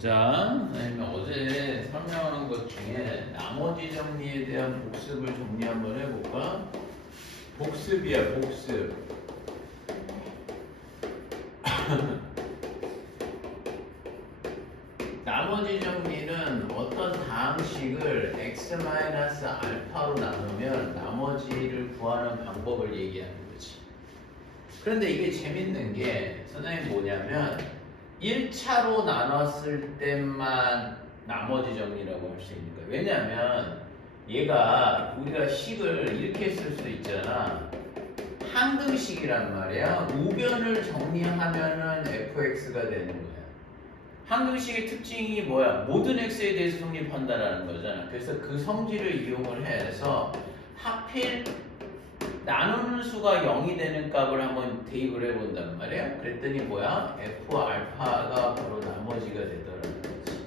자, 선생님이 어제 설명한 것 중에 나머지 정리에 대한 복습을 정리 한번 해볼까? 복습이야, 복습. 나머지 정리는 어떤 다항식을 x-알파로 나누면 나머지를 구하는 방법을 얘기하는 거지. 그런데 이게 재밌는 게 선생님 뭐냐면 1차로 나눴을 때만 나머지 정리라고 할 수 있는 거야. 왜냐면 얘가 우리가 식을 이렇게 쓸 수 있잖아. 항등식이란 말이야. 우변을 정리하면은 fx가 되는 거야. 항등식의 특징이 뭐야? 모든 x에 대해서 성립한다라는 거잖아. 그래서 그 성질을 이용을 해서 하필 나누는 수가 0이 되는 값을 한번 대입을 해본단 말이야. 그랬더니 뭐야? f 알파가 바로 나머지가 되더라는 거지.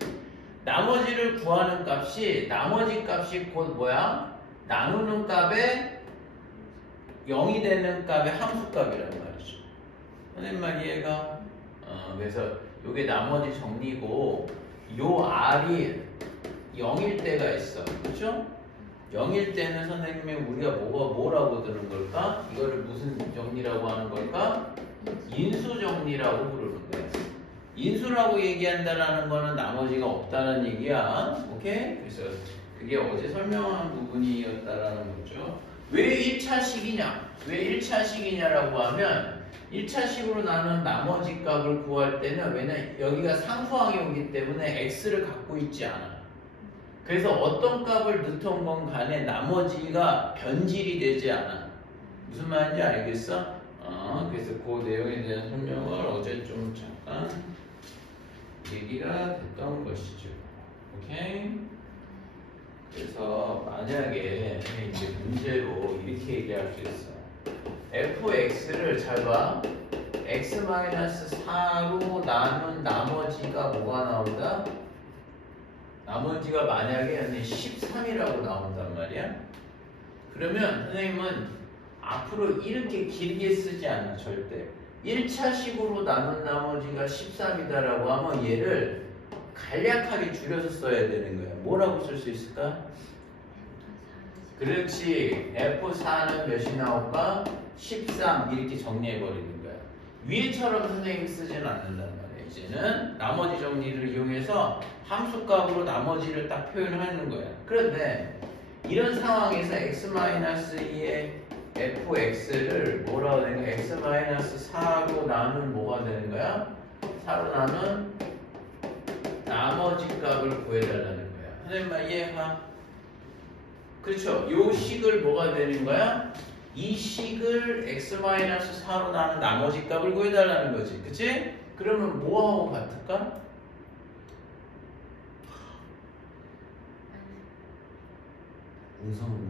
나머지를 구하는 값이 나머지 값이 곧 뭐야? 나누는 값에 0이 되는 값의 함수값이란 말이죠. 선생님 말 이해가? 그래서 이게 나머지 정리고 요 r이 0일 때가 있어. 그렇죠? 0일 때는 선생님이 우리가 뭐라고 드는 걸까? 이거를 무슨 정리라고 하는 걸까? 인수 정리라고 부르는 거야. 인수라고 얘기한다라는 거는 나머지가 없다는 얘기야. 오케이? 그래서 그게 어제 설명한 부분이었다라는 거죠. 왜 1차식이냐? 왜 1차식이냐라고 하면 1차식으로 나눈 나머지 값을 구할 때는 왜냐면 여기가 상수항이 오기 때문에 x를 갖고 있지 않아. 그래서 어떤 값을 넣던 건 간에 나머지가 변질이 되지 않아. 무슨 말인지 알겠어? 그래서 그 내용에 대한 설명을 어제 좀 잠깐 얘기가 됐던 것이죠. 오케이? 그래서 만약에 이제 문제로 이렇게 얘기할 수 있어. fx를 잘 봐. x-4로 나눈 나머지가 뭐가 나온다? 나머지가 만약에 13이라고 나온단 말이야. 그러면 선생님은 앞으로 이렇게 길게 쓰지 않아. 절대 1차식으로 나눈 나머지가 13이다라고 하면 얘를 간략하게 줄여서 써야 되는 거야. 뭐라고 쓸 수 있을까? 그렇지. F4는 몇이 나올까? 13 이렇게 정리해버리는 거야. 위에처럼 선생님이 쓰지는 않는단 말이야. 이제는 나머지 정리를 이용해서 함수값으로 나머지를 딱 표현하는 거야. 그런데 이런 상황에서 x-2의 fx를 뭐라고 되는 거야? x-4로 나눈 뭐가 되는 거야? 4로 나눈 나머지 값을 구해달라는 거야. 선생님 말 이해가? 그렇죠? 요 식을 뭐가 되는 거야? 이 식을 x-4로 나눈 나머지 값을 구해달라는 거지. 그치? 그러면 뭐하고 같을까? 웅성.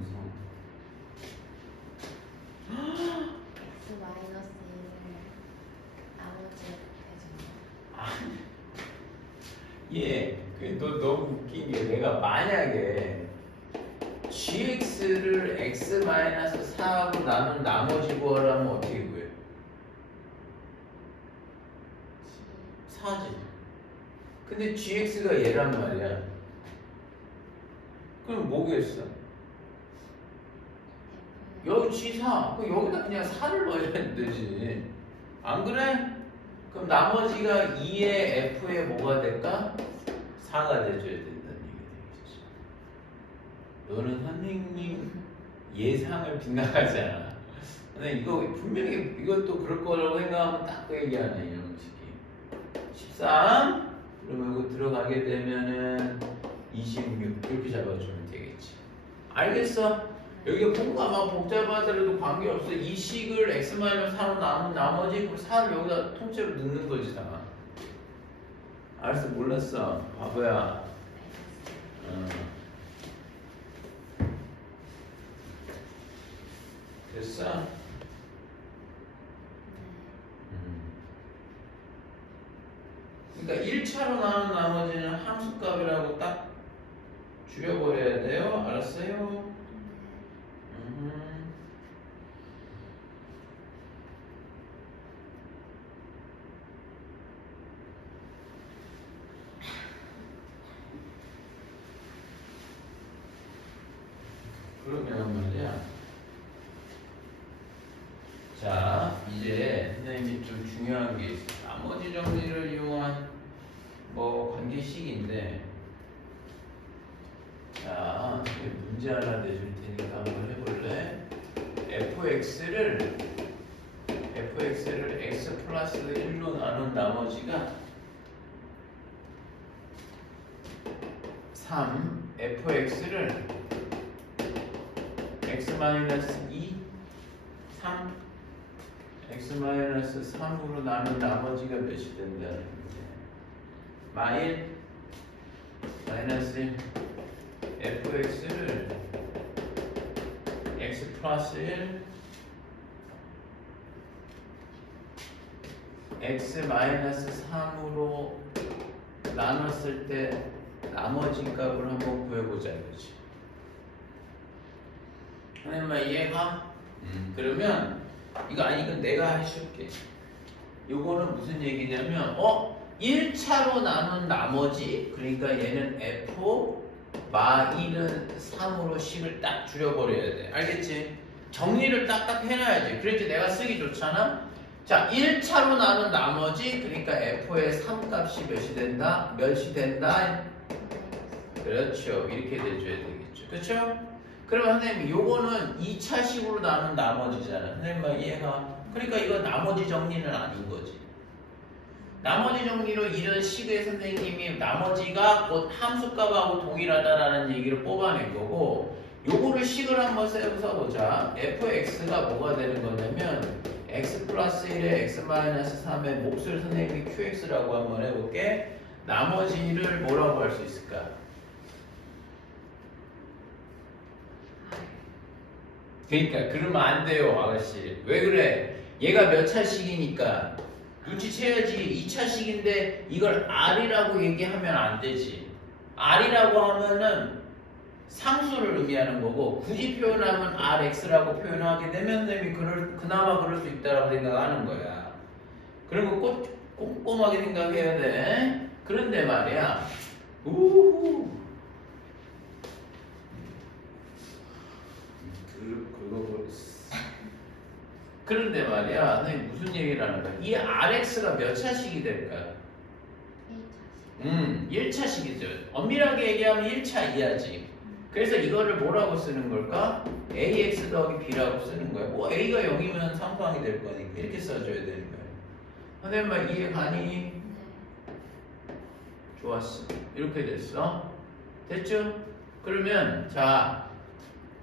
x 마이너스 1은 나머지 곱해주는 예, 너 너무 웃긴 게 내가 만약에 gx를 x-4로 나눈 나머지 구하라면 어떻게 구해? 4지. 근데 gx가 얘란 말이야. 그럼 뭐겠어? 여기 g4. 그럼 여기다 그냥 4를 넣어야 되지. 안 그래? 그럼 나머지가 2의 f에 뭐가 될까? 4가 돼줘야 된다는 얘기 되겠지. 너는 선생님 예상을 빗나가잖아. 근데 이거 분명히 이것도 그럴 거라고 생각하면 딱 그 얘기하네. 이런 식이 13. 그러면 이거 들어가게 되면은 26 이렇게 잡아주면 되겠지. 알겠어? 여기가 뭔가 막 복잡하더라도 관계없어. 이 식을 x-4로 나눈 나머지 그 4를 여기다 통째로 넣는 거지 다. 알았어? 몰랐어? 바보야. 됐어? 그러니까 1차로 나눈 나머지는 함수값이라고 딱 줄여버려야 돼요. 알았어요? 자, 이제 선생님이 좀 중요한 게 있어요. 나머지 정리를 이용한 뭐 관계식인데, 자, 이제 문제 하나 내줄 테니까 한번 해볼래? fx를 x 플러스 1로 나눈 나머지가 3, fx를 x 마이너스 2, 3, x 마이너스 3으로 나눈 나머지가 몇이 된다는 거지? 마이너스 1, fx를 x 플러스 1, x 마이너스 3으로 나눴을 때 나머지 값을 한번 구해보자 이거지. 선생님 이해가? 그러면 이건 내가 해줄게. 요거는 무슨 얘기냐면 1차로 나눈 나머지, 그러니까 얘는 f 마 1은 3으로 식을 딱 줄여버려야 돼. 알겠지? 정리를 딱딱 해놔야지. 그래야지 내가 쓰기 좋잖아. 자, 1차로 나눈 나머지, 그러니까 f의 3값이 몇이 된다? 그렇죠. 이렇게 돼줘야 되겠죠. 그렇죠? 그러면 선생님 요거는 2차식으로 나눈 나머지잖아. 선생님 이해가? 그러니까 이건 나머지 정리는 아닌 거지. 나머지 정리로 이런 식의 선생님이 나머지가 곧 함수값하고 동일하다라는 얘기를 뽑아낸 거고, 요거를 식을 한번 써보자. fx가 뭐가 되는 거냐면 x 플러스 1에 x 마이너스 3의 몫을 선생님이 qx라고 한번 해볼게. 나머지를 뭐라고 할 수 있을까? 그러니까 그러면 안 돼요, 아가씨. 왜 그래? 얘가 몇 차식이니까 눈치채야지. 2차식인데 이걸 R이라고 얘기하면 안 되지. R이라고 하면은 상수를 의미하는 거고, 굳이 표현하면 RX라고 표현하게 되면 선생님이 그나마 그럴 수 있다고 생각하는 거야. 그런 거 꼭 꼼꼼하게 생각해야 돼. 그런데 말이야. 우후. 그런데 말이야, 선생님 무슨 얘기를 하는 거야? 이 RX가 몇 차식이 될까? 1차식이죠. 엄밀하게 얘기하면 1차 이하지. 그래서 이거를 뭐라고 쓰는 걸까? AX 더하기 B라고 쓰는 거야. 뭐 A가 0이면 상수항이 될 거니까 이렇게 써줘야 되는 거야. 선생님 말 이해 가니? 좋았어. 이렇게 됐어. 됐죠? 그러면 자,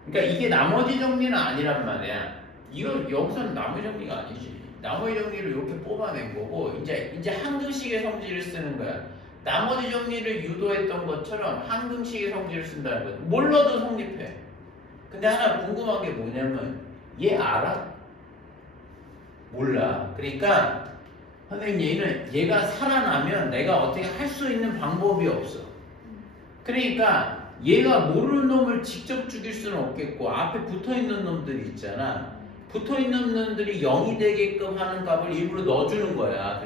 그러니까 이게 나머지 정리는 아니란 말이야. 이건 여기서는 나머지 정리가 아니지. 나머지 정리를 이렇게 뽑아낸 거고, 이제 항등식의 성질을 쓰는 거야. 나머지 정리를 유도했던 것처럼 항등식의 성질을 쓴다는 거야. 뭘 넣어도 성립해. 근데 하나 궁금한 게 뭐냐면, 얘 알아? 몰라. 그러니까 선생님 얘가 살아나면 내가 어떻게 할 수 있는 방법이 없어. 그러니까 얘가 모르는 놈을 직접 죽일 수는 없겠고, 앞에 붙어있는 놈들이 있잖아. 붙어있는 놈들이 0이 되게끔 하는 값을 일부러 넣어주는 거야.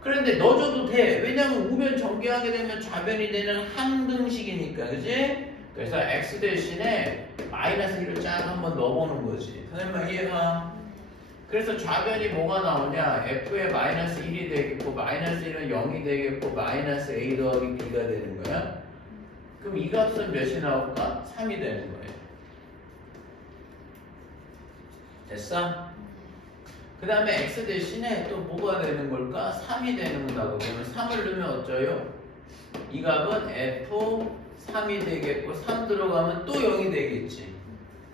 그런데 넣어줘도 돼. 왜냐면 우변 전개하게 되면 좌변이 되는 항등식이니까. 그지? 그래서 x 대신에 마이너스 1을 쫙 한번 넣어보는 거지. 선생님 이해가? 그래서 좌변이 뭐가 나오냐? f에 마이너스 1이 되겠고, 마이너스 1은 0이 되겠고, 마이너스 a 더하기 b가 되는 거야. 그럼 이 값은 몇이 나올까? 3이 되는 거예요. 됐어? 그 다음에 x 대신에 또 뭐가 되는 걸까? 3이 되는 거라고. 그러면 3을 넣으면 어쩌요? 이 값은 f 3이 되겠고, 3 들어가면 또 0이 되겠지.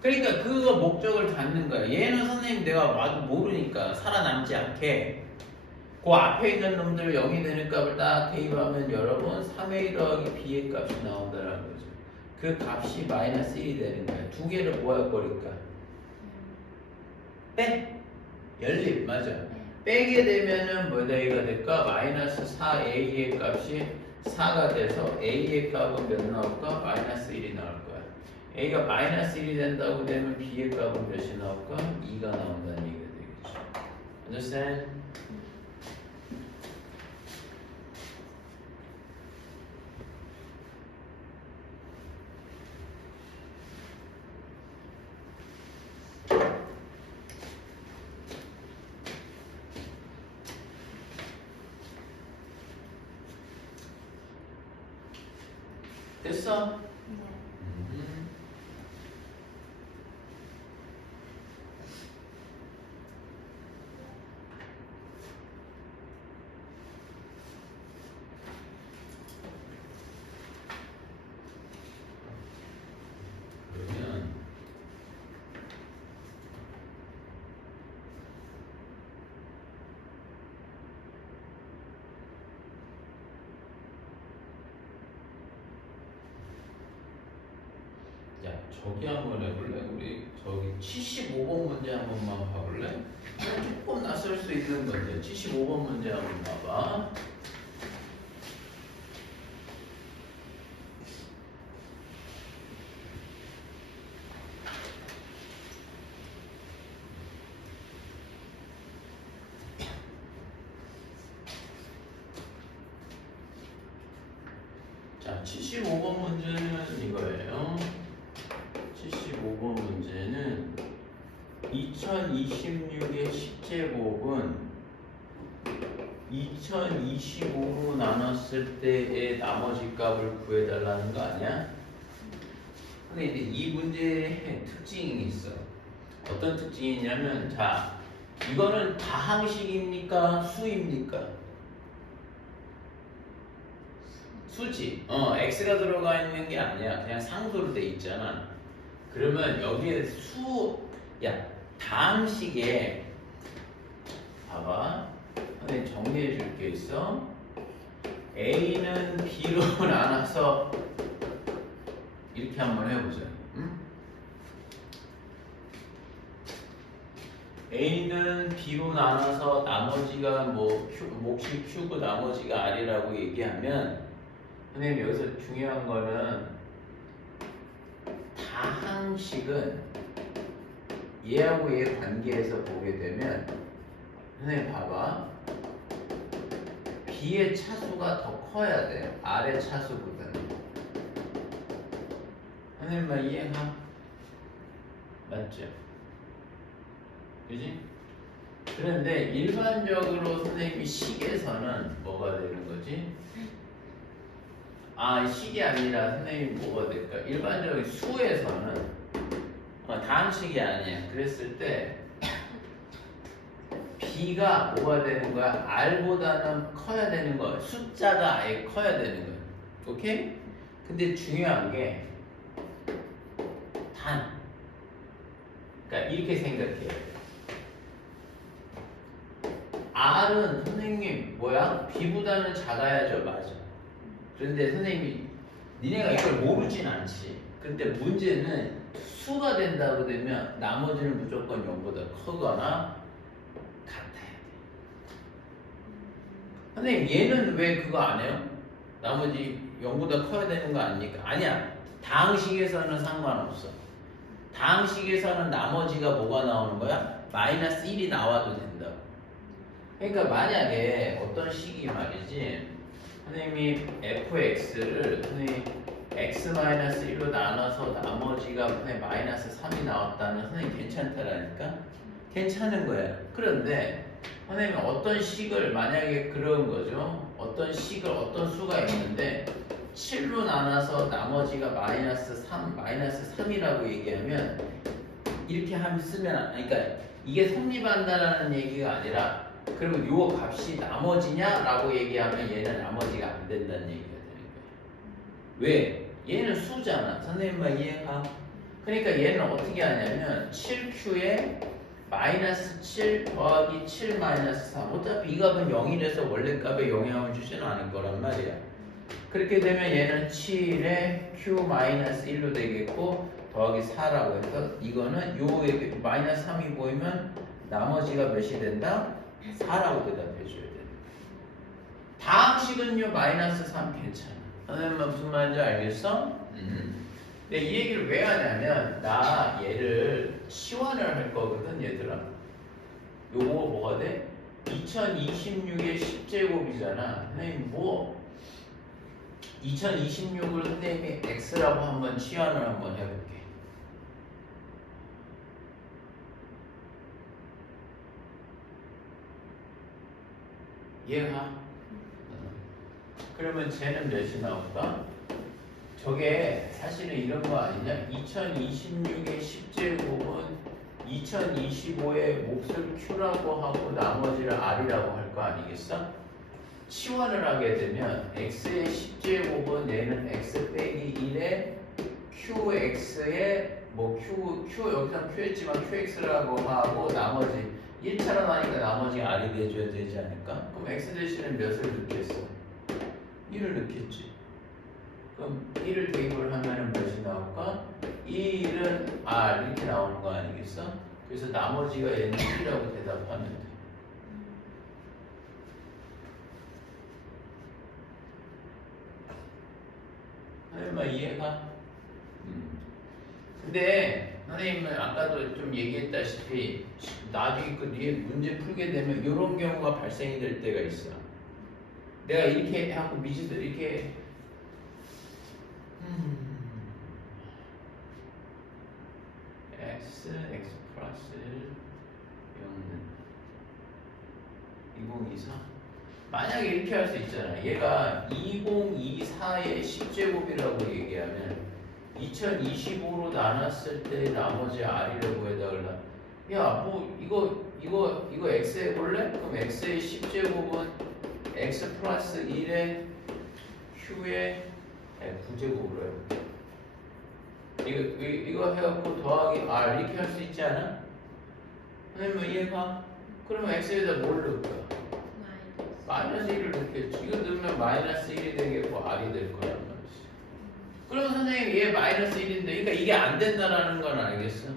그러니까 그거 목적을 갖는 거야. 얘는 선생님 내가 와도 모르니까 살아남지 않게 그 앞에 있는 놈들 0이 되는 값을 딱 대입하면 여러분 3a 더하기 b의 값이 나온다는 거죠. 그 값이 마이너스 1이 되는 거야. 두 개를 모아버릴까? 빼! 연립 맞아. 빼게 되면은 뭐가 될까? 마이너스 4a의 값이 4가 돼서 a의 값은 몇 나올까? 마이너스 1이 나올 거야. a가 마이너스 1이 된다고 되면 b의 값은 몇이 나올까? 2가 나온다는 얘기가 되겠죠. understand? 됐어? 네. 그러면 야, 저기 한번 해볼래? 우리 저기 75번 문제 한 번만 봐볼래? 조금 낯설 수 있는 건데 75번 문제 한번 봐봐. 자, 75번 문제는 이거예요. 75번 문제는 2026의 10제곱은 2025로 나눴을 때의 나머지 값을 구해달라는 거 아니야? 근데 이제 이 문제의 특징이 있어. 어떤 특징이 있냐면, 자, 이거는 다항식입니까? 수입니까? 수지. x가 들어가 있는 게 아니야. 그냥 상수로 돼 있잖아. 그러면 여기에 야, 다항식에 봐봐. 선생님 정리해 줄 게 있어. a는 b로 나눠서 이렇게 한번 해보자. 응? a는 b로 나눠서 나머지가 몫이 q고 나머지가 r이라고 얘기하면, 선생님 여기서 중요한 거는 다항식은 얘하고 얘 관계에서 보게 되면, 선생님 봐봐, b의 차수가 더 커야 돼요. r의 차수보다는. 선생님만 이해가? 맞죠? 그지? 그런데 일반적으로 선생님이 식에서는 뭐가 되는 거지? 아, 식이 아니라 선생님이 뭐가 될까? 일반적인 수에서는 다항식이 아니야. 그랬을 때 b가 뭐가 되는 거야? r보다는 커야 되는 거야. 숫자가 아예 커야 되는 거야. 오케이? 근데 중요한 게 그러니까 이렇게 생각해야 돼. r은 선생님 뭐야? b보다는 작아야죠. 맞아. 그런데 선생님이 니네가 이걸 모르진 않지. 근데 문제는 수가 된다고 되면 나머지는 무조건 0보다 크거나 같아야 돼. 선생님 얘는 왜 그거 안 해요? 나머지 0보다 커야 되는 거 아닙니까? 아니야. 다항식에서는 상관없어. 다항식에서는 나머지가 뭐가 나오는 거야? 마이너스 1이 나와도 된다고. 그러니까 만약에 어떤 식이 말이지, 선생님이 fx를 선생님 x-1로 나눠서 나머지가 선생님 마이너스 3이 나왔다면 선생님 괜찮다라니까? 괜찮은 거야. 그런데 선생님이 어떤 식을 만약에 그런 거죠. 어떤 식을 어떤 수가 있는데 7로 나눠서 나머지가 마이너스 3이라고 얘기하면 이렇게 하면 쓰면, 그러니까 이게 성립한다라는 얘기가 아니라, 그러면 요 값이 나머지냐라고 얘기하면 얘는 나머지가 안 된다는 얘기가 되는 거예요. 왜? 얘는 수잖아. 선생님만 이해가? 그러니까 얘는 어떻게 하냐면 7q에 마이너스 7 더하기 7 마이너스 3. 어차피 이 값은 0이라서 원래 값에 영향을 주지는 않을 거란 말이야. 그렇게 되면 얘는 7에 q 마이너스 1로 되겠고 더하기 4라고 해서 이거는 요 마이너스 3이 보이면 나머지가 몇이 된다? 4라고 대답해 줘야 돼. 다항식은요 마이너스 3 괜찮아. 선생님만 무슨 말인지 알겠어? 근데 이 얘기를 왜 하냐면 나 얘를 치환을 할 거거든 얘들아. 요거 뭐가 돼? 2026의 10제곱이잖아. 선생님 2026을 선생님이 x라고 한번 치환을 한번 해볼게. 이해가? 그러면 쟤는 몇이 나올까? 저게 사실은 이런 거 아니냐? 2026의 10제곱은 2025의 몫을 Q라고 하고 나머지를 R이라고 할 거 아니겠어? 치환을 하게 되면 X의 10제곱은 얘는 X 빼기 1에 QX의 뭐 Q 여기서 Q 했지만 QX라고 하고 나머지 1차로 나니까 나머지 R이 돼줘야 되지 않을까? 그럼 X 대신에 몇을 넣겠어? 1을 넣겠지. 그럼 1을 대입을 하면 몇이 나올까? 1은 R 이렇게 나오는 거 아니겠어? 그래서 나머지가 얘는 1이라고 대답하면 돼. 설마 이해가? 근데 선생님은 아까도 좀 얘기했다시피 나중에 그 뒤에 문제 풀게 되면 이런 경우가 발생이 될 때가 있어. 내가 이렇게 하고 미지도 이렇게 x 플러스 0은 2024 만약에 이렇게 할 수 있잖아. 얘가 2024의 10제곱이라고 얘기하면 2025로 나눴을 때 나머지 R이라고 해달라. 야, 뭐 이거 X 해볼래? 그럼 X의 10제곱은 X 플러스 1에 Q의 F제곱으로 해볼게. 이거 해갖고 더하기 R 이렇게 할 수 있지 않아? 아니면 이해가? 그러면 X에다 뭘 넣을 거야? 마이너스 1을 넣겠지. 이거 넣으면 마이너스 1이 되겠고 R이 될 거란 말이지. 그러면 선생님 얘 마이너스 1인데 그러니까 이게 안 된다라는 건 알겠어?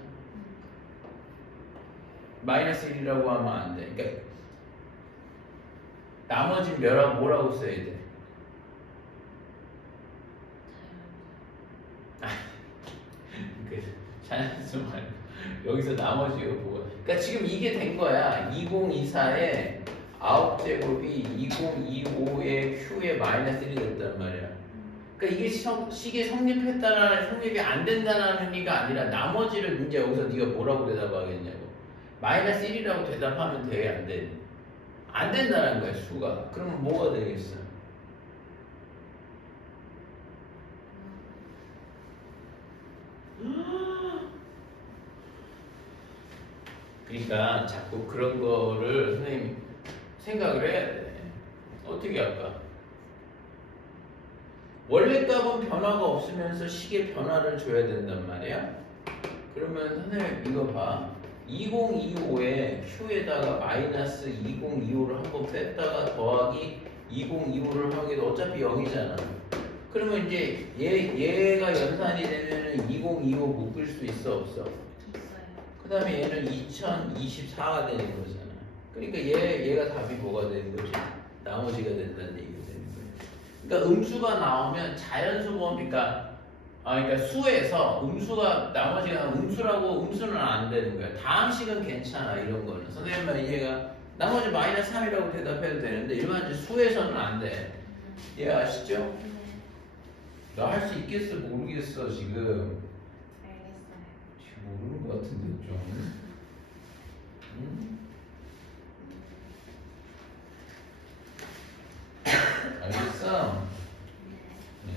마이너스 1이라고 하면 안 돼. 그러니까 나머지 뭐라고 써야 돼? 자연수 말고 여기서 나머지가 뭐야? 그러니까 지금 이게 된 거야. 2024에 9제곱이 2025의 Q에 마이너스 1이 됐단 말이야. 그러니까 이게 식이 성립했다라는 성립이 안 된다는 의미가 아니라 나머지를 이제 여기서 네가 뭐라고 대답하겠냐고. 마이너스 1이라고 대답하면 돼, 안 돼? 안 된다는 거야, 수가. 그러면 뭐가 되겠어? 그러니까 자꾸 그런 거를 선생님 생각을 해야 돼. 어떻게 할까? 원래 값은 변화가 없으면서 식의 변화를 줘야 된단 말이야. 그러면 선생님 이거 봐. 2025에 Q에다가 마이너스 2025를 한번 뺐다가 더하기 2025를 하기도 어차피 0이잖아. 그러면 이제 얘가 연산이 되면은 2025 묶을 수 있어 없어? 그 다음에 얘는 2024가 되는 거잖아. 그러니까 얘가 답이 뭐가 되는 거지? 나머지가 된다는 얘기가 되는 거예요. 그러니까 음수가 나오면 자연수범, 그러니까 수에서 음수가 나머지가 음수라고 음수는 안 되는 거야. 다항식은 괜찮아 이런 거는. 선생님만 얘가 나머지 마이너스 3이라고 대답해도 되는데 일반적으로 수에서는 안 돼. 이해하시죠? 나 할 수 있겠어 모르겠어 지금. 모르는 것 같은데 좀. 응? 알겠어? 네.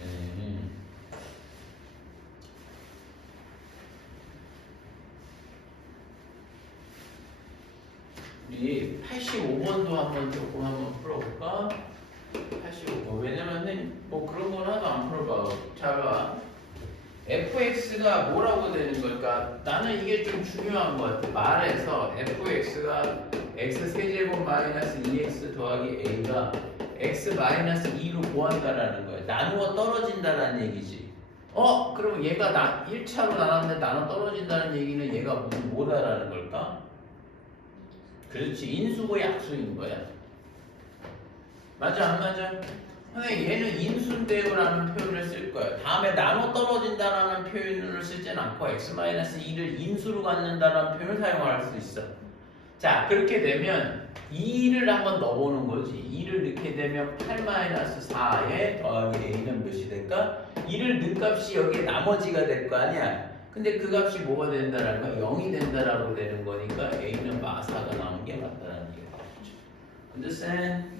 우리 85번도 한번 풀어볼까? 85번. 왜냐면은 뭐 그런 건 하나도 안 풀어봐. 잘 봐. fx가 뭐라고 되는 걸까? 나는 이게 좀 중요한 것 같아. 말에서 fx가 x 세제곱 마이너스 2x 더하기 a가 x 마이너스 2로 구한다라는 거야. 나누어 떨어진다라는 얘기지. 그럼 얘가 1차로 나눴는데 나눠 떨어진다는 얘기는 얘가 무슨 뭐다라는 걸까? 그렇지. 인수고 약수인 거야. 맞아 안 맞아? 근데 얘는 인수인데요라는 표현을 쓸 거예요. 다음에 나눠 떨어진다라는 표현을 쓰진 않고 x-2를 인수로 갖는다라는 표현을 사용할 수 있어. 자, 그렇게 되면 2를 한번 넣어보는 거지. 2를 넣게 되면 8-4에 더하기 a는 몇이 될까? 2를 넣은 값이 여기에 나머지가 될 거 아니야. 근데 그 값이 뭐가 된다라는 거야? 0이 된다라고 되는 거니까 a는 마사가 나오는 게 맞다라는 얘기가 나오죠. understand?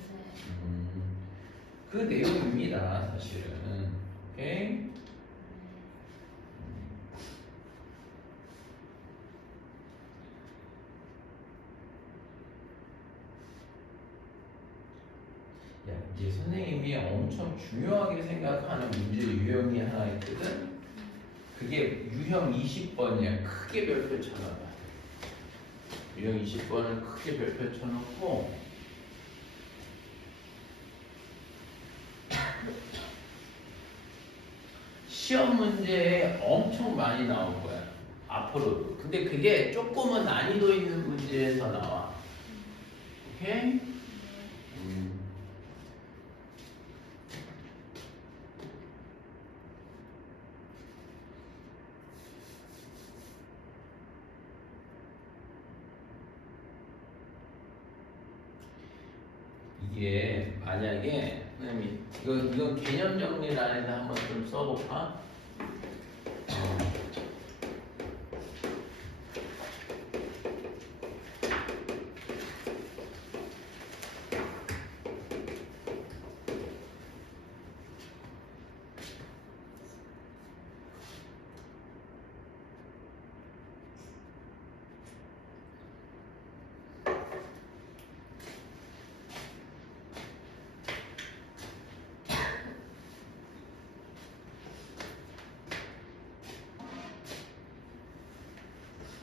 그 내용입니다, 사실은. 오케이? 중요하게 생각하는 문제 유형이 하나 있거든. 그게 유형 20번이야. 크게 별표 쳐놔봐. 유형 20번을 크게 별표 쳐놓고 시험 문제에 엄청 많이 나올 거야. 앞으로도. 근데 그게 조금은 난이도 있는 문제에서 나와. 오케이? 이게 만약에 선생님이 이건 개념 정리를 안 했는데 한번 좀 써볼까?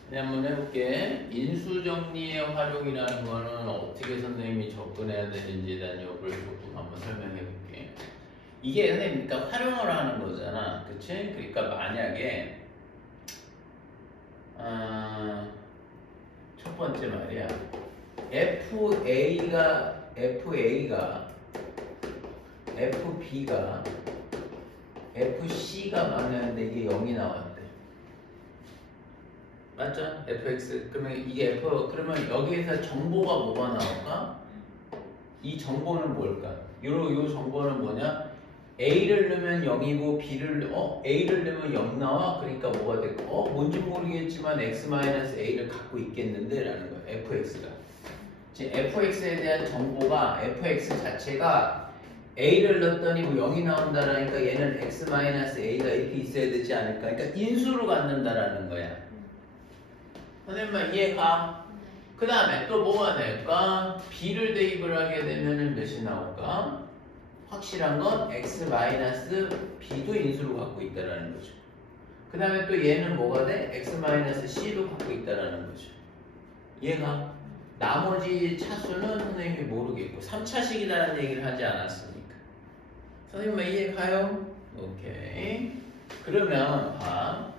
네, 한번 해볼게. 인수정리의 활용이라는 거는 어떻게 선생님이 접근해야 되는지에 대한 여부를 조금 한번 설명해 볼게. 이게 선생님, 그러니까 활용을 하는 거잖아. 그치? 그러니까 만약에, 첫 번째 말이야. FB가 FC가 만났는데 이게 0이 나왔대. 맞죠? fx. 그러면 이게 그러면 여기에서 정보가 뭐가 나올까? 이 정보는 뭘까? 요 정보는 뭐냐? a를 넣으면 0이고 a를 넣으면 0 나와. 그러니까 뭐가 됐고 뭔지 모르겠지만 x-a를 갖고 있겠는데 라는 거야. fx가. 지금 fx에 대한 정보가 fx 자체가 a를 넣었더니 뭐 0이 나온다라니까 얘는 x-a가 이렇게 있어야 되지 않을까? 그러니까 인수로 갖는다라는 거야. 선생님만 이해가? 그 다음에 또 뭐가 될까? b를 대입을 하게 되면 몇이 나올까? 확실한 건 x-b도 인수로 갖고 있다라는 거죠. 그 다음에 또 얘는 뭐가 돼? x-c도 갖고 있다라는 거죠. 이해가? 나머지 차수는 선생님이 모르겠고 3차식이라는 얘기를 하지 않았으니까. 선생님만 이해가요? 오케이. 그러면 봐.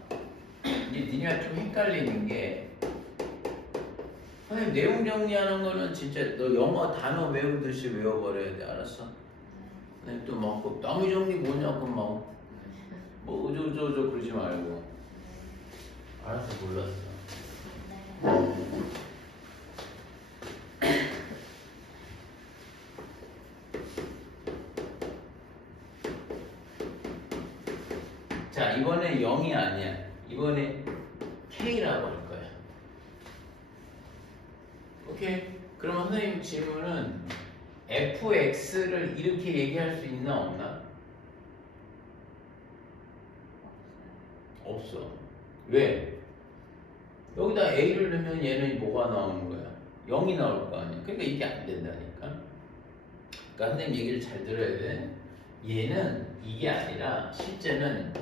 이제 니네가 좀 헷갈리는 게 선생님 내용 정리하는 거는 진짜 너 영어 단어 외우듯이 외워버려야 돼. 알았어? 선생님 또 막 남의 정리 뭐냐고 막 뭐 어쩌고저쩌고 그러지 말고. 알았어, 몰랐어. 자, 이번에 0이 아니야. 이번에 K라고 할 거야. 오케이? 그러면 선생님 질문은 fx를 이렇게 얘기할 수 있나 없나? 없어. 왜? 여기다 a를 넣으면 얘는 뭐가 나오는 거야? 0이 나올 거 아니야. 그러니까 이게 안 된다니까. 그러니까 선생님 얘기를 잘 들어야 돼. 얘는 이게 아니라 실제는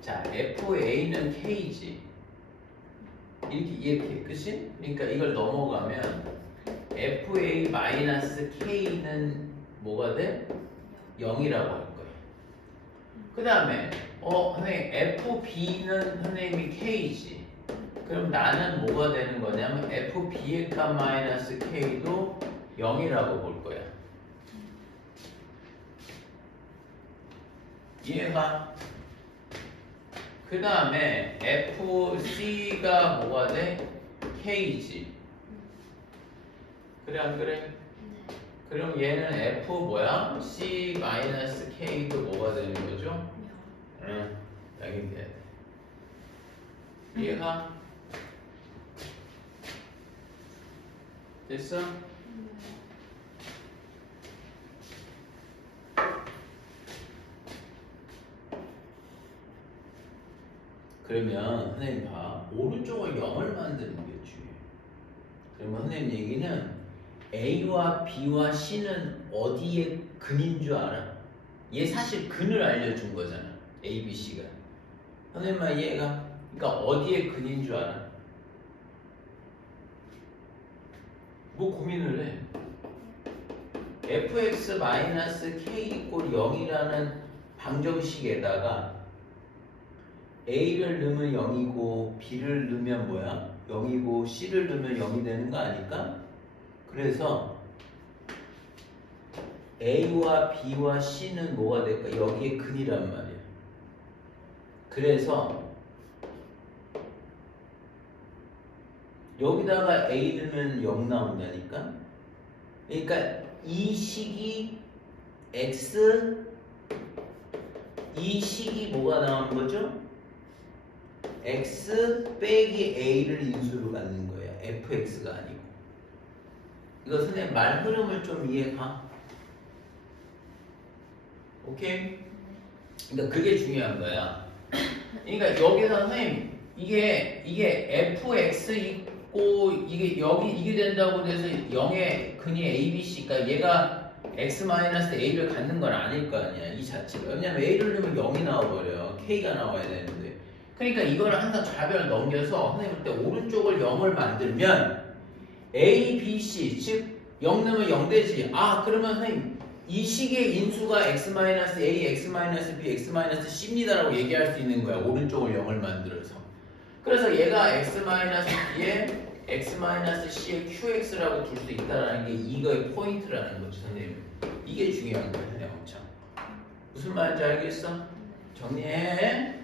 자 fa는 k지. 이렇게 그치? 그러니까 이걸 넘어가면 fa-k는 뭐가 돼? 0이라고 할 거야. 그 다음에 선생님 fb는 선생님이 k지. 그럼 나는 뭐가 되는 거냐면 fb의 값 마이너스 k도 0이라고 볼 거야. 이해가? 그 다음에 fc가 뭐가 돼? k지. 그래 안 그래? 그럼 얘는 f 뭐야? c 마이너스 k도 뭐가 되는 거죠? 응, 여기 돼야 돼. 이해가? 됐어? 그러면 선생님 봐. 오른쪽을 0을 만드는 게 중요해. 그러면 선생님 얘기는 A와 B와 C는 어디에 근인 줄 알아? 얘 사실 근을 알려준 거잖아. A, B, C가. 선생님아 이해가? 그러니까 어디에 근인 줄 알아? 뭐 고민을 해? fx-k = 0이라는 방정식에다가 a를 넣으면 0이고 b를 넣으면 뭐야? 0이고 c를 넣으면 0이 되는 거 아닐까? 그래서 a와 b와 c는 뭐가 될까? 여기에 근이란 말이야. 그래서 여기다가 a 넣으면 0 나온다니까? 그러니까 이 식이 x, 이 식이 뭐가 나오는 거죠? x 빼기 a를 인수로 갖는 거예요. fx가 아니고. 이거 선생님 말 흐름을 좀 이해가? 오케이? 그러니까 그게 중요한 거야. 그러니까 여기서 선생님 이게 fx 있고 이게 여기 이게 된다고 해서 0의 근이 a, b, c니까 얘가 x-a를 갖는 건 아닐 거 아니야. 이 자체가. 왜냐면 a를 넣으면 0이 나와버려. k가 나와야 되는데. 그러니까 이거를 항상 좌변을 넘겨서 선생님 그때 오른쪽을 0을 만들면 a, b, c 즉 0 넣으면 0 되지. 아 그러면 선생님 이 식의 인수가 x-a, x-b, x-c입니다라고 얘기할 수 있는 거야. 오른쪽을 0을 만들어서. 그래서 얘가 x-b에 x-c의 qx라고 둘 수 있다는 게 이거의 포인트라는 거지 선생님. 이게 중요한 거예요. 엄청. 무슨 말인지 알겠어? 정리해.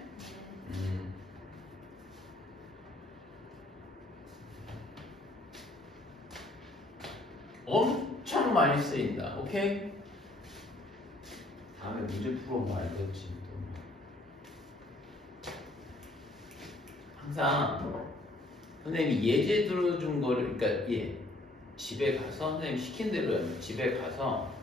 엄청 많이 쓰인다. 오케이? 다음에 문제 풀어봐. 알겠지? 항상 선생님이 예제 들어준 거를 그러니까 집에 가서 선생님 시킨 대로 집에 가서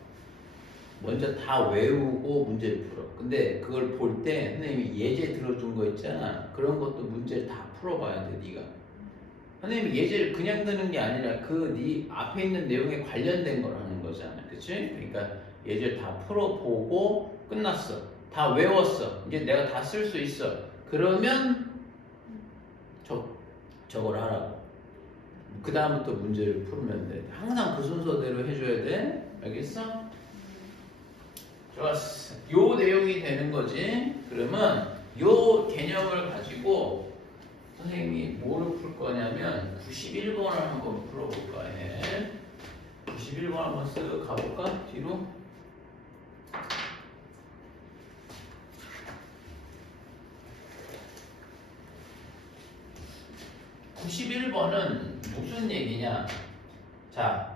먼저 다 외우고 문제를 풀어. 근데 그걸 볼 때 선생님이 예제 들어준 거 있잖아. 그런 것도 문제를 다 풀어봐야 돼. 네가. 선생님이 예제를 그냥 드는 게 아니라 그 네 앞에 있는 내용에 관련된 걸 하는 거잖아. 그치? 그러니까 예제를 다 풀어보고 끝났어. 다 외웠어. 이제 내가 다 쓸 수 있어. 그러면 저걸 하라고. 그 다음부터 문제를 풀면 돼. 항상 그 순서대로 해줘야 돼. 알겠어? 좋았어. 요 내용이 되는 거지. 그러면 요 개념을 가지고 선생님이 뭐를 풀 거냐면 91번을 한번 풀어볼까 해. 91번 한번 쓱 가볼까? 뒤로. 91번은 무슨 얘기냐? 자,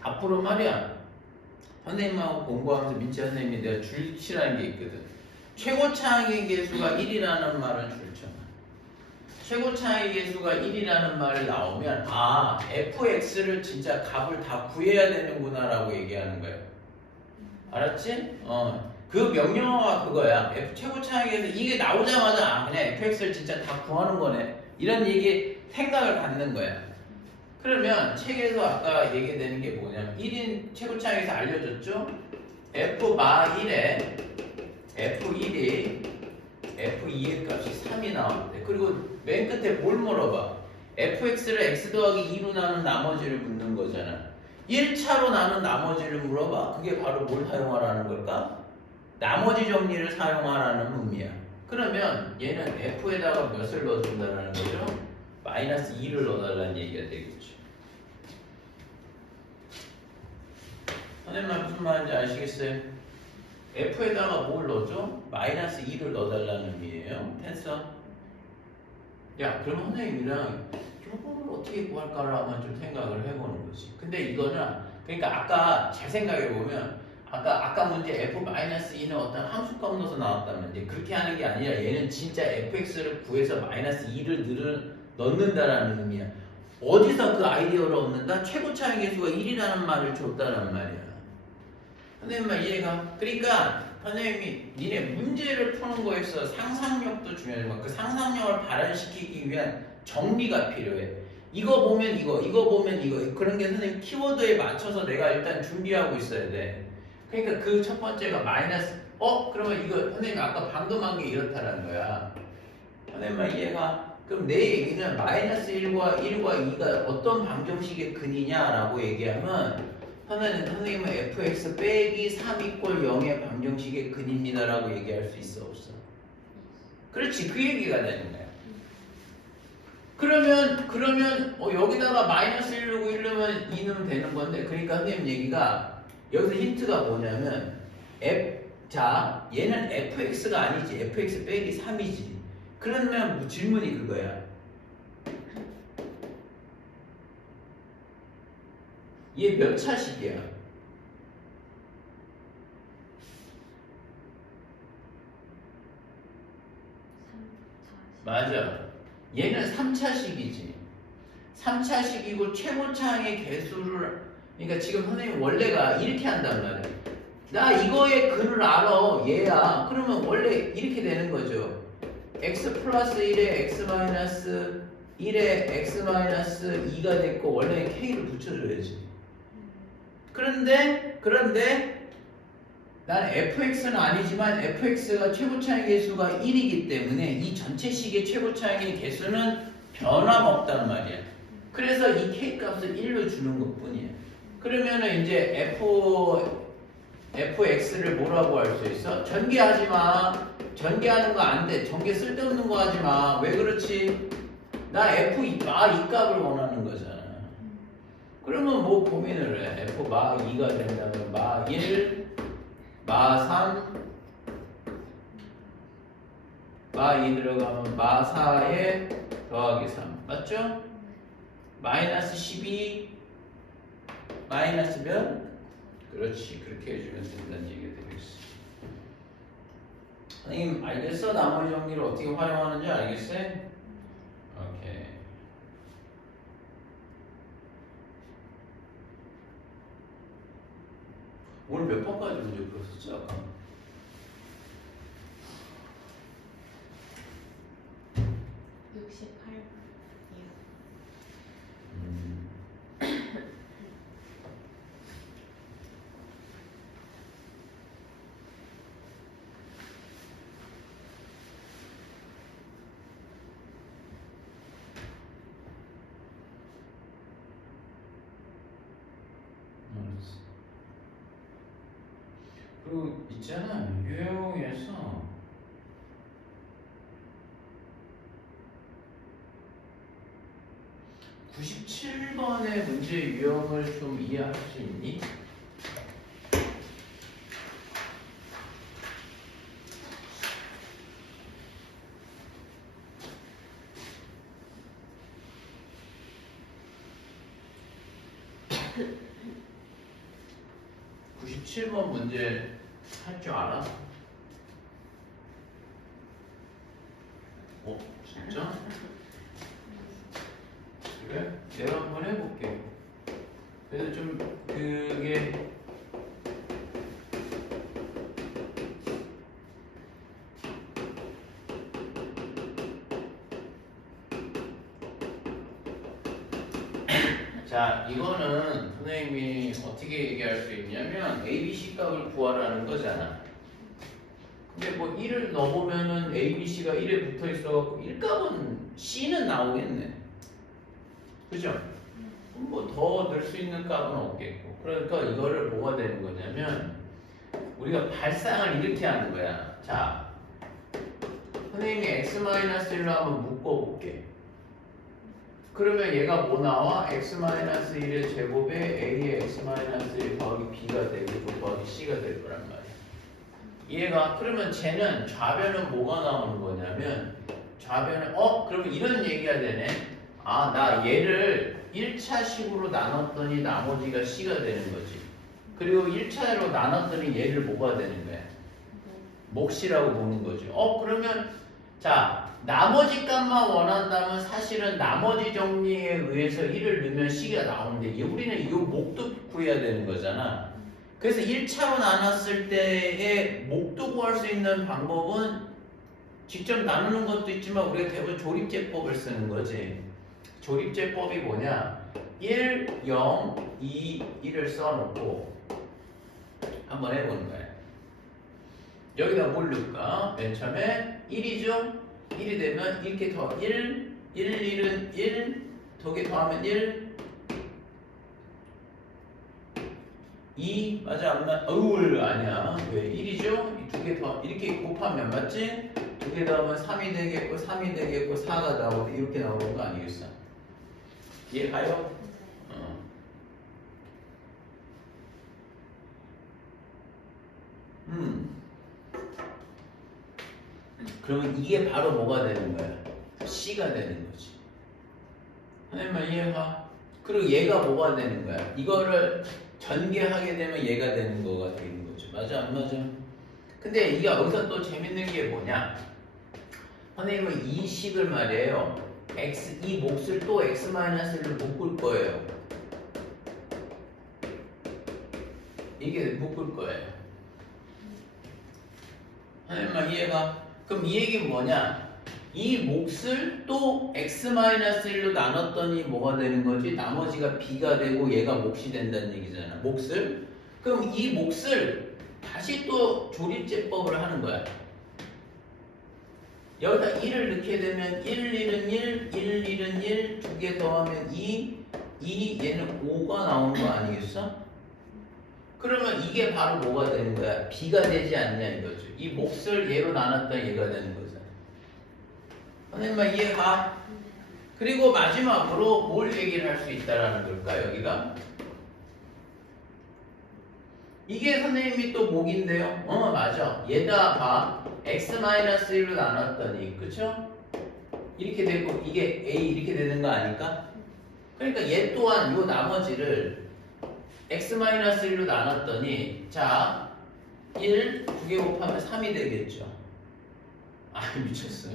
앞으로 말이야. 선생님하고 공부하면서 민채 선생님이 내가 줄치라는 게 있거든. 최고차항의 계수가 1이라는 말을 줄쳐놔. 최고차항의 계수가 1이라는 말이 나오면 아, fx를 진짜 값을 다 구해야 되는구나 라고 얘기하는 거야. 알았지? 그 명령어가 그거야. 최고차항의 계수 이게 나오자마자 아, 그냥 fx를 진짜 다 구하는 거네. 이런 얘기 생각을 갖는 거야. 그러면 책에서 아까 얘기되는 게 뭐냐면 1인 최고차항에서 알려줬죠? f-1에 f1이 f2의 값이 3이 나오는데 그리고 맨 끝에 뭘 물어봐? fx를 x 더하기 2로 나눈 나머지를 묻는 거잖아. 1차로 나눈 나머지를 물어봐. 그게 바로 뭘 사용하라는 걸까? 나머지 정리를 사용하라는 의미야. 그러면 얘는 f에다가 몇을 넣어준다는 거죠? 마이너스 2를 넣어달라는 얘기가 되겠죠. 선생님 무슨 말인지 아시겠어요? f에다가 뭘 넣어줘? 마이너스 2를 넣어달라는 의미예요. 됐어? 야 그럼 선생님이랑 이거를 어떻게 구할까를 한번 좀 생각을 해보는 거지. 근데 이거는 그러니까 아까 잘 생각해보면 아까 문제 f-2는 어떤 함수값 넣어서 나왔다면 이제 그렇게 하는 게 아니라 얘는 진짜 fx를 구해서 마이너스 2를 넣는다라는 의미야. 어디서 그 아이디어를 얻는다? 최고차항의 계수가 1이라는 말을 줬다는 말이야. 선생님 말 이해가? 그러니까 선생님이 니네 문제를 푸는 거에서 상상력도 중요하지만 그 상상력을 발현시키기 위한 정리가 필요해. 이거 보면 이거 보면 이거 그런 게 선생님 키워드에 맞춰서 내가 일단 준비하고 있어야 돼. 그러니까 그 첫 번째가 마이너스. 그러면 이거 선생님 아까 방금 한 게 이렇다라는 거야. 선생님만 이해가. 그럼 내 얘기는 마이너스 1과 2가 어떤 방정식의 근이냐라고 얘기하면 선생님은 fx 빼기 3 이꼴 0의 방정식의 근입니다라고 얘기할 수 있어 없어? 그렇지, 그 얘기가 되는 거야. 그러면 여기다가 마이너스 1 넣고 1 넣으면 2 넣으면 되는 건데, 그러니까 선생님 얘기가 여기서 힌트가 뭐냐면 자 얘는 fx가 아니지, fx 빼기 3이지. 그러면 뭐 질문이 그거야. 얘 몇 차식이야? 맞아. 얘는 3차식이지. 3차식이고 최고차항의 개수를, 그러니까 지금 선생님 원래가 이렇게 한단 말이야. 나 이거의 근을 알아, 얘야. 그러면 원래 이렇게 되는 거죠. x 플러스 1에 x 마이너스 1에 x 마이너스 2가 됐고, 원래는 k를 붙여줘야지. 그런데 난 fx는 아니지만 fx가 최고차항의 개수가 1이기 때문에 이 전체식의 최고차항의 개수는 변함없단 말이야. 그래서 이 k 값을 1로 주는 것 뿐이야. 그러면은 이제 fx를 뭐라고 할 수 있어? 전개하지 마. 전개하는 거 안 돼. 전개 쓸데없는 거 하지 마. 왜 그렇지? 나 이 값을 원하는 거잖아. 그러면 뭐 고민을 해. f 마 2가 된다면 마 1, 마 3, 마 2 들어가면 마 4에 더하기 3. 맞죠? 마이너스 12, 마이너스 몇? 그렇지. 그렇게 해주면 된다는 얘기가 되겠어. 선생님 알겠어? 나머지 정리를 어떻게 활용하는지 알겠어? 오케이. 오늘 몇 번까지 문제 풀었었지 아까? 68번이요. 그리고 있잖아, 유형에서 97번의 문제 유형을 좀 이해할 수 있니? (97번) 문제 할 줄 알아? 진짜? 그래? 내가 한번 해볼게. 그래서 좀 그게 자, 이거는 선생님이 어떻게 얘기할 수 있냐면 A, B, C 값을 구하라는 거잖아. 근데 뭐 1을 넣어보면은 A, B, C가 1에 붙어 있어갖고 1값은 C는 나오겠네. 그죠? 뭐 더 넣을 수 있는 값은 없겠고. 그러니까 이거를 뭐가 되는 거냐면 우리가 발상을 이렇게 하는 거야. 자, 선생님이 x-1로 한번 묶어볼게. 그러면 얘가 뭐 나와? x-1의 제곱에 a의 x-1 더하기 b가 되고 더하기 c가 될 거란 말이야. 얘가 그러면 쟤는 좌변은 뭐가 나오는 거냐면 좌변은 그러면 이런 얘기가 되네. 아, 나 얘를 1차식으로 나눴더니 나머지가 c가 되는 거지. 그리고 1차로 나눴더니 얘를 뭐가 되는 거야? 몫이라고 보는 거지. 그러면 자, 나머지 값만 원한다면 사실은 나머지 정리에 의해서 1을 넣으면 c가 나오는데 우리는 이 목도 구해야 되는 거잖아. 그래서 1차로 나눴을 때의 목도 구할 수 있는 방법은 직접 나누는 것도 있지만 우리가 대부분 조립제법을 쓰는 거지. 조립제법이 뭐냐? 1, 0, 2, 1을 써놓고 한번 해보는 거야. 여기다 뭘 넣을까? 맨 처음에 1이죠? 1이 되면 이렇게 더 1, 1은 1, 두 개 더하면 1, 2, 맞아 안 맞아? 아니야. 왜 1이죠? 이 두 개 더 이렇게 곱하면 맞지? 두 개 더하면 3이 되겠고 3이 되겠고 4가 나오고 이렇게 나오는 거 아니겠어? 이해가요? 그러면 이게 바로 뭐가 되는 거야? C가 되는 거지. 하나님만 이해가? 그리고 얘가 뭐가 되는 거야? 이거를 전개하게 되면 얘가 되는 거가 되는 거죠. 맞아 안 맞아? 근데 이게 여기서 또 재밌는 게 뭐냐? 선생님은 이 식을 말이에요. x 이 몫을 또 x-1로 묶을 거예요. 이게 묶을 거예요. 선생님만 이해가? 그럼 이 얘기는 뭐냐? 이 몫을 또 x-1로 나눴더니 뭐가 되는 거지? 나머지가 b가 되고 얘가 몫이 된다는 얘기잖아. 몫을. 그럼 이 몫을 다시 또 조립제법을 하는 거야. 여기다 1을 넣게 되면 1, 1은 1, 1, 1은 1, 두 개 더하면 2, 얘는 5가 나오는 거 아니겠어? 그러면 이게 바로 뭐가 되는 거야? b가 되지 않냐 이거죠. 이 몫을 얘로 나눴다 얘가 되는 거잖아. 선생님만 이해가? 그리고 마지막으로 뭘 얘기를 할 수 있다라는 걸까 여기가? 이게 선생님이 또 목인데요. 맞아. 얘다 봐. x-1로 나눴더니 그쵸? 이렇게 되고 이게 a 이렇게 되는 거 아닐까? 그러니까 얘 또한 요 나머지를 x-1로 나눴더니 자 1, 두 개 곱하면 3이 되겠죠. 아 미쳤어.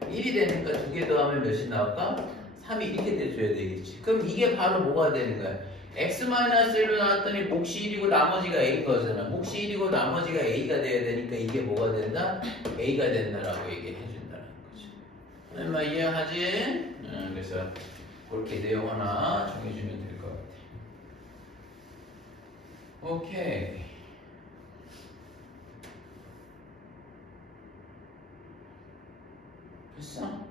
1이 되니까 두 개 더하면 몇이 나올까? 3이 이렇게 돼줘야 되겠지. 그럼 이게 바로 뭐가 되는 거야? x-1로 나왔더니 몫이 1이고 나머지가 a인 거잖아. 몫이 1이고 나머지가 a가 돼야 되니까 이게 뭐가 된다? a가 된다라고 얘기해 준다는 거죠. 얼마 이해하지? 그래서 그렇게 내용 하나 정해주면 될 것 같아. 오케이. 됐어?